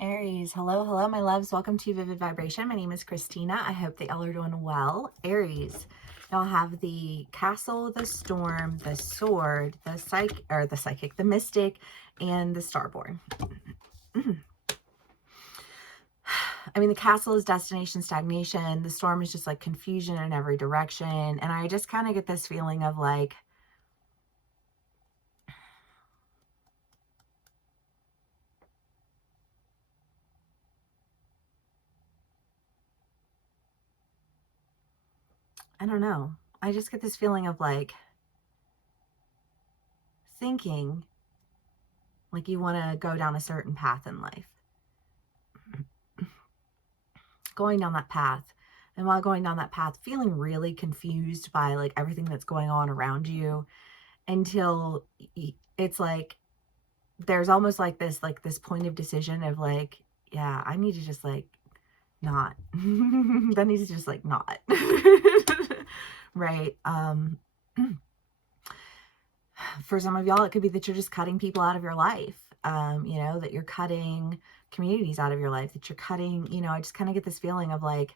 Aries, hello, my loves. Welcome to Vivid Vibration. My name is Christina. I hope that y'all are doing well. Aries, y'all have the Castle, the Storm, the Sword, the Psychic, the Mystic, and the Starborn. I mean, the Castle is destination stagnation. The Storm is just like confusion in every direction. And I just kind of get this feeling of like, I don't know. I just get this feeling of like thinking like you want to go down a certain path in life. Going down that path, and while going down that path feeling really confused by like everything that's going on around you, until it's like there's almost like this point of decision of like, yeah, I need to just like not that needs to just like not right. For some of y'all it could be that you're just cutting people out of your life, you know, that you're cutting communities out of your life, that you're cutting, you know, I just kind of get this feeling of like,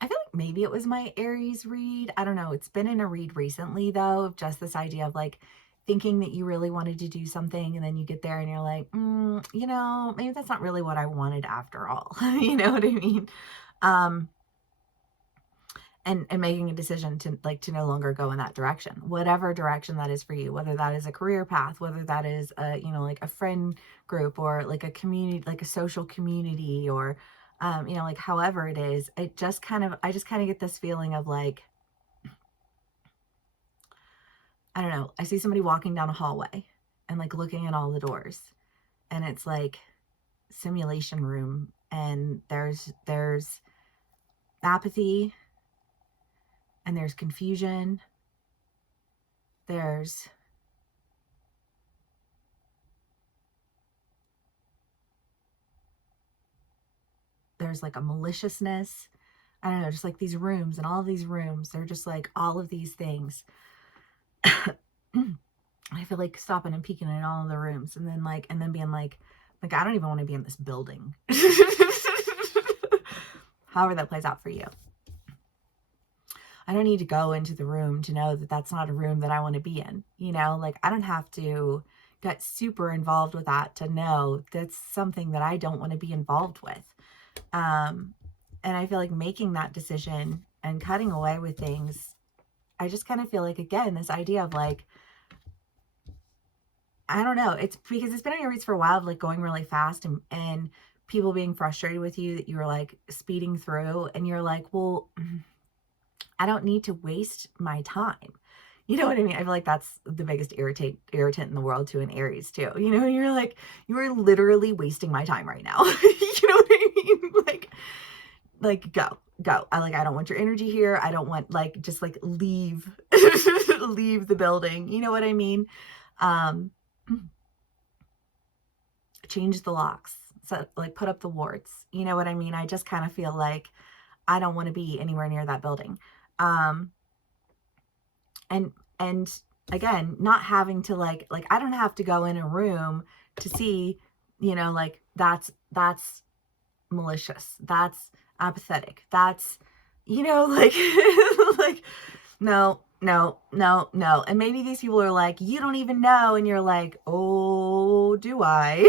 I feel like maybe it was my Aries read. I don't know. It's been in a read recently, though, of just this idea of like thinking that you really wanted to do something, and then you get there and you're like, you know, maybe that's not really what I wanted after all. You know what I mean? And making a decision to like to no longer go in that direction, whatever direction that is for you, whether that is a career path, whether that is a, you know, like a friend group or like a community, like a social community, or you know, like however it is, I just kind of get this feeling of like, I don't know, I see somebody walking down a hallway and like looking at all the doors, and it's like simulation room, and there's apathy, and there's confusion, there's like a maliciousness. I don't know, just like these rooms, and all of these rooms, they're just like all of these things. I feel like stopping and peeking in all of the rooms, and then being like, I don't even want to be in this building. However that plays out for you. I don't need to go into the room to know that that's not a room that I want to be in. You know, like I don't have to get super involved with that to know that's something that I don't want to be involved with. And I feel like making that decision and cutting away with things, I just kind of feel like, again, this idea of like, I don't know, it's because it's been on your reads for a while of like going really fast, and people being frustrated with you that you were like speeding through, and you're like, well, I don't need to waste my time. You know what I mean? I feel like that's the biggest irritant in the world to an Aries too. You know, you're like, you are literally wasting my time right now. You know what I mean? Like go. I don't want your energy here. I don't want, like, just like leave, leave the building. You know what I mean? Change the locks. So like put up the wards. You know what I mean? I just kind of feel like I don't want to be anywhere near that building. And again, not having to like I don't have to go in a room to see, you know, like that's malicious, that's apathetic, that's, you know, like like no. And maybe these people are like, you don't even know, and you're like, oh, do I?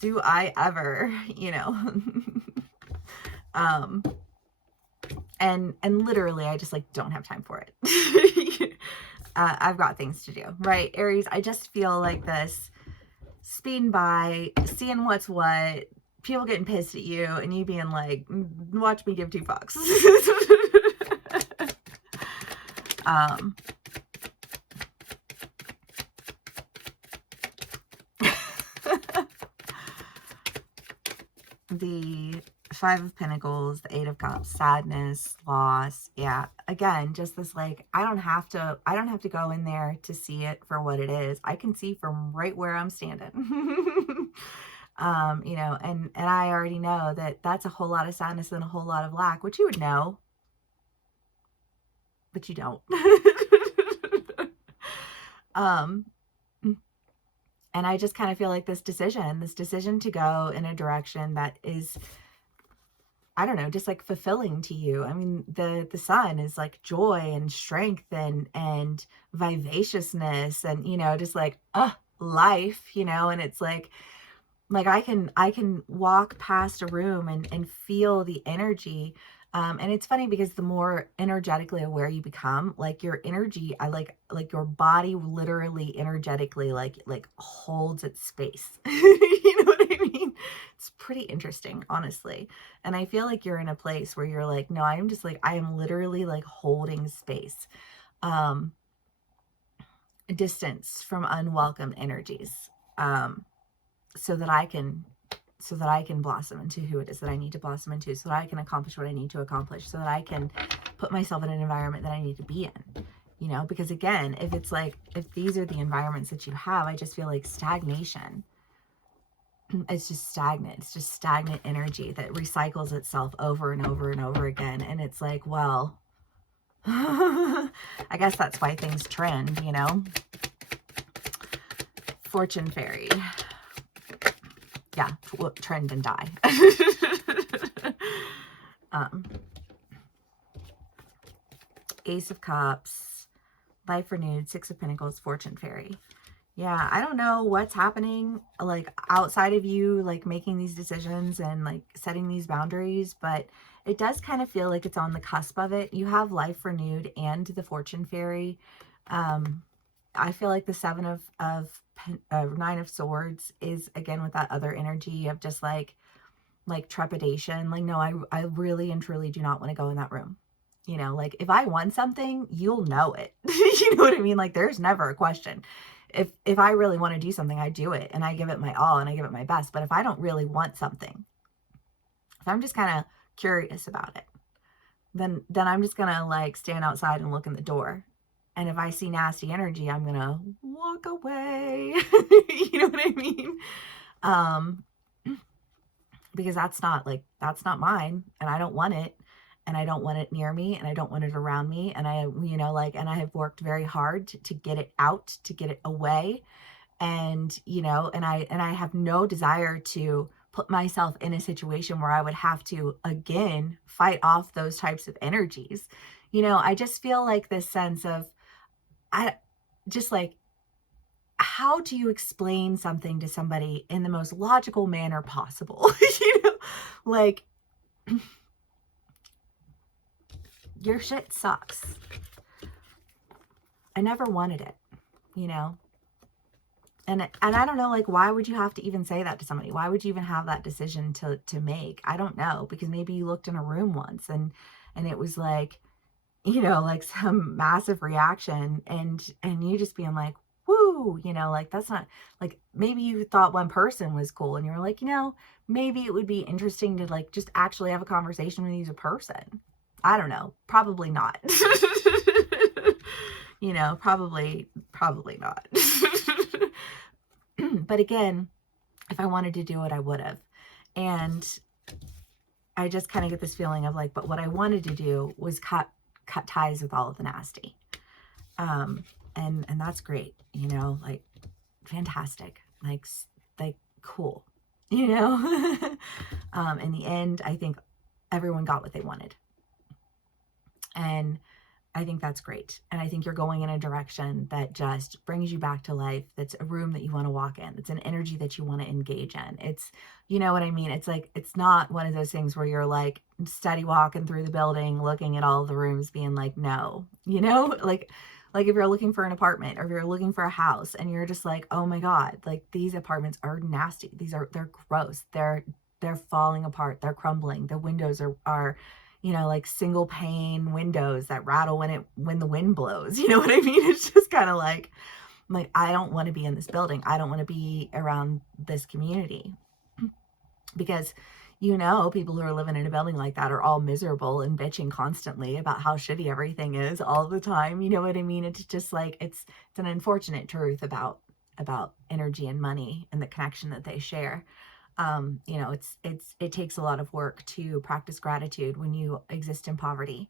Do I ever, you know? And literally I just like don't have time for it. I've got things to do, right? Aries, I just feel like this speeding by, seeing what's what, people getting pissed at you, and you being like, watch me give 2 fucks. The 5 of Pentacles, the 8 of Cups, sadness, loss. Yeah, again, just this like, I don't have to go in there to see it for what it is. I can see from right where I'm standing. You know, and I already know that that's a whole lot of sadness and a whole lot of lack, which you would know, but you don't. And I just kind of feel like this decision to go in a direction that is, I don't know, just like fulfilling to you. I mean, the sun is like joy and strength and vivaciousness and, you know, just like life, you know, and it's like I can walk past a room and feel the energy. And it's funny because the more energetically aware you become, like your energy, I like your body literally energetically like holds its space. You know what I mean? It's pretty interesting, honestly. And I feel like you're in a place where you're like, no, I'm just like, I am literally like holding space. Um, distance from unwelcome energies. So that I can blossom into who it is that I need to blossom into, so that I can accomplish what I need to accomplish, so that I can put myself in an environment that I need to be in, you know, because again, if it's like, if these are the environments that you have, I just feel like stagnation. It's just stagnant. It's just stagnant energy that recycles itself over and over and over again. And it's like, well, I guess that's why things trend, you know? Fortune fairy. Yeah, trend and die. um, Ace of Cups, Life Renewed, Six of Pentacles, Fortune Fairy. Yeah, I don't know what's happening, like, outside of you, like, making these decisions and, like, setting these boundaries, but it does kind of feel like it's on the cusp of it. You have Life Renewed and the Fortune Fairy. I feel like the Nine of Swords is, again, with that other energy of just, like trepidation. Like, no, I really and truly do not want to go in that room. You know, like, if I want something, you'll know it. You know what I mean? Like, there's never a question. If I really want to do something, I do it and I give it my all and I give it my best. But if I don't really want something, if I'm just kind of curious about it, then I'm just gonna like stand outside and look in the door. And if I see nasty energy, I'm gonna walk away. You know what I mean? Um, because that's not mine, and I don't want it, and I don't want it near me, and I don't want it around me, and I, you know, like, and I have worked very hard to get it out, to get it away. And, you know, and I have no desire to put myself in a situation where I would have to again fight off those types of energies. You know, I just feel like this sense of, I just like, how do you explain something to somebody in the most logical manner possible? You know, like, your shit sucks. I never wanted it, you know? And I don't know, like, why would you have to even say that to somebody? Why would you even have that decision to make? I don't know, because maybe you looked in a room once and it was like, you know, like some massive reaction and you just being like, woo, you know, like, that's not, like, maybe you thought one person was cool and you were like, you know, maybe it would be interesting to like just actually have a conversation with you as a person. I don't know, probably not. You know, probably not. But again, if I wanted to do it, I would have. And I just kind of get this feeling of like, but what I wanted to do was cut ties with all of the nasty. And that's great, you know, like, fantastic, like cool, you know. In the end, I think everyone got what they wanted. And I think that's great. And I think you're going in a direction that just brings you back to life. That's a room that you want to walk in. It's an energy that you want to engage in. It's, you know what I mean? It's like, it's not one of those things where you're like steady walking through the building, looking at all the rooms being like, no, you know, like if you're looking for an apartment or if you're looking for a house and you're just like, oh my God, like, these apartments are nasty. They're gross. They're falling apart. They're crumbling. The windows are, you know, like single pane windows that rattle when the wind blows. You know what I mean? It's just kind of like, I don't want to be in this building. I don't want to be around this community, because, you know, people who are living in a building like that are all miserable and bitching constantly about how shitty everything is all the time. You know what I mean? It's just like, it's an unfortunate truth about energy and money and the connection that they share. You know, it takes a lot of work to practice gratitude when you exist in poverty.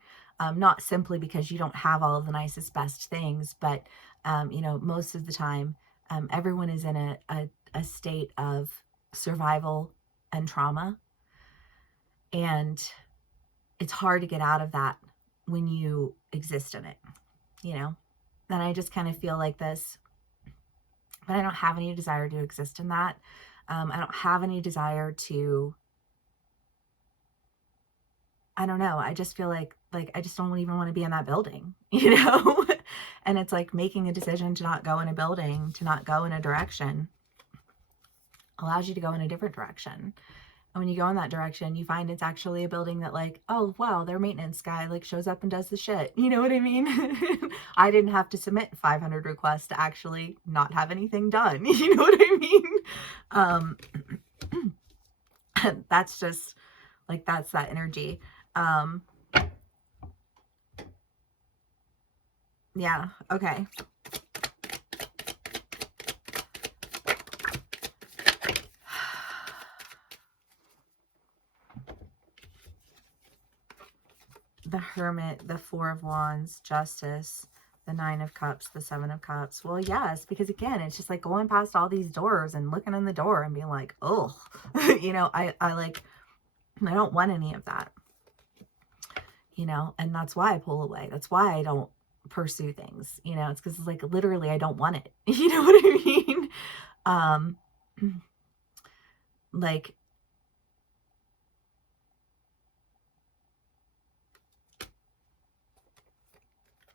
Not simply because you don't have all of the nicest, best things, but, you know, most of the time, Everyone is in a state of survival and trauma. And it's hard to get out of that when you exist in it, you know? And I just kind of feel like this, but I don't have any desire to exist in that. I don't have any desire to, I don't know. I just feel like I just don't even want to be in that building, you know? And it's like making a decision to not go in a building, to not go in a direction, allows you to go in a different direction. And when you go in that direction, you find it's actually a building that like, oh, wow, their maintenance guy like shows up and does the shit. You know what I mean? I didn't have to submit 500 requests to actually not have anything done. You know what I mean? That's just like, that's that energy. Yeah. Okay. The Hermit, the Four of Wands, Justice, the Nine of Cups, the Seven of Cups. Well, yes, because again, it's just like going past all these doors and looking in the door and being like, oh, you know, I don't want any of that, you know, and that's why I pull away. That's why I don't pursue things, you know, it's because it's like literally I don't want it. You know what I mean? Like,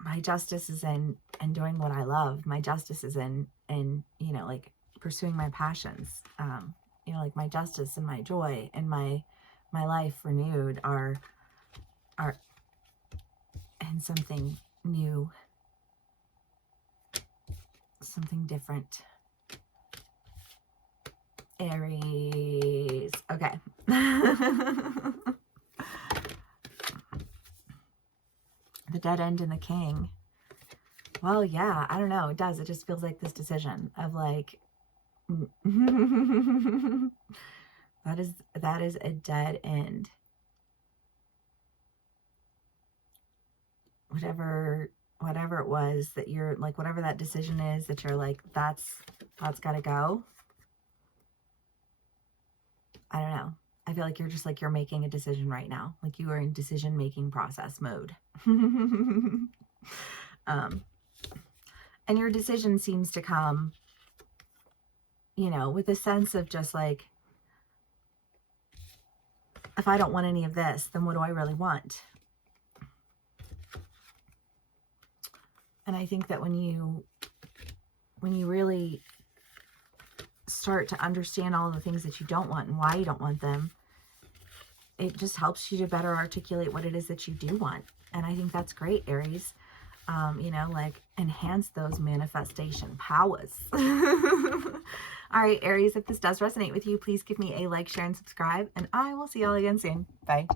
my justice is in doing what I love. My justice is in you know, like pursuing my passions. You know, like my justice and my joy and my life renewed are in something new, something different. Aries. Okay. The Dead End and the King. Well, yeah, I don't know. It does. It just feels like this decision of like, that is a dead end. Whatever it was that you're like, whatever that decision is that you're like, that's got to go. I don't know. I feel like you're just like, you're making a decision right now. Like you are in decision-making process mode. And your decision seems to come, you know, with a sense of just like, if I don't want any of this, then what do I really want? And I think that when you really start to understand all of the things that you don't want and why you don't want them, it just helps you to better articulate what it is that you do want. And I think that's great, Aries. You know, like enhance those manifestation powers. All right, Aries, if this does resonate with you, please give me a like, share, and subscribe, and I will see y'all again soon. Bye.